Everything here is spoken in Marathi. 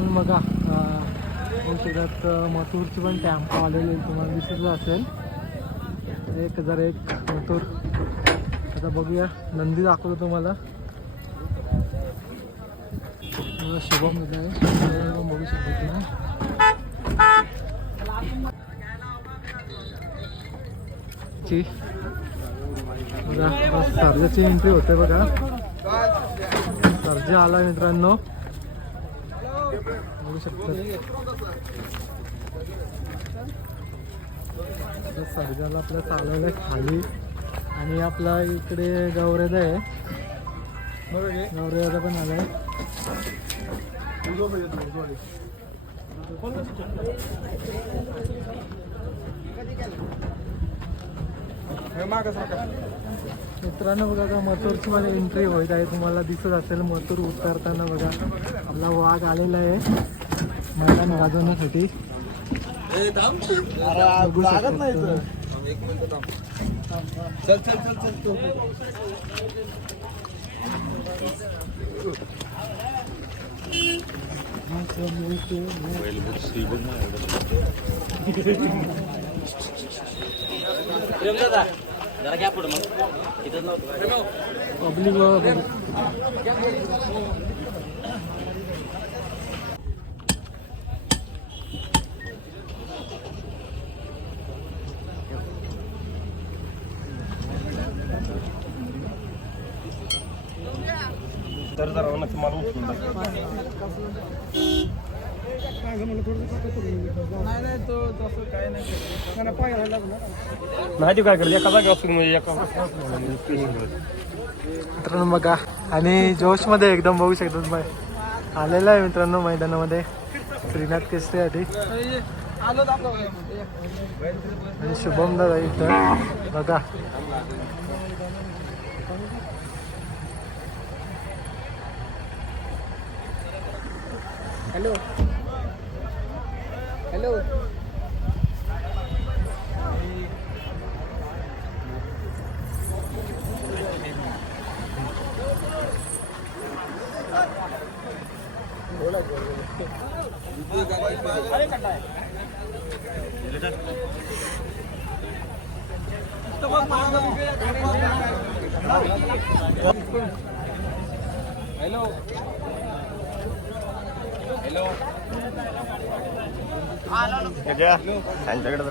पण बघा अं, होऊ शकतात मथुरची पण टॅम्पो आलेली तुम्हाला दिसतलं असेल. एक हजार एक मथुर. आता बघूया नंदी दाखवतो तुम्हाला. शुभम आहे. शुभम बघू शकतो तुम्ही. बघा सर्जाची एंट्री होते बघा. सर्जा आला मित्रांनो. बघू आपलं चालवलं आहे खाली आणि आपला इकडे गौरेदा आहे. गौरेदा पण आलाय मित्रांनो बघा आता मथुरची मला एंट्री होत आहे. तुम्हाला दिसत असेल मथुर उतरताना बघा आपला वाघ आलेला आहे. मैदान गाजवण्यासाठी जरा घ्या पुढे मग. इथं नव्हतं. तर जरा मला उचलून माहिती काय करते. एका जागी असतो म्हणजे एका मित्रांनो बघा. आणि जोशमध्ये एकदम बघू शकतात बाय. आलेला आहे मित्रांनो मैदानामध्ये. श्रीनाथ केसरीसाठी. आणि शुभम दादा इथं. बघा. हॅलो. हॅलो हॅलो हॅलो त्यांच्याकडे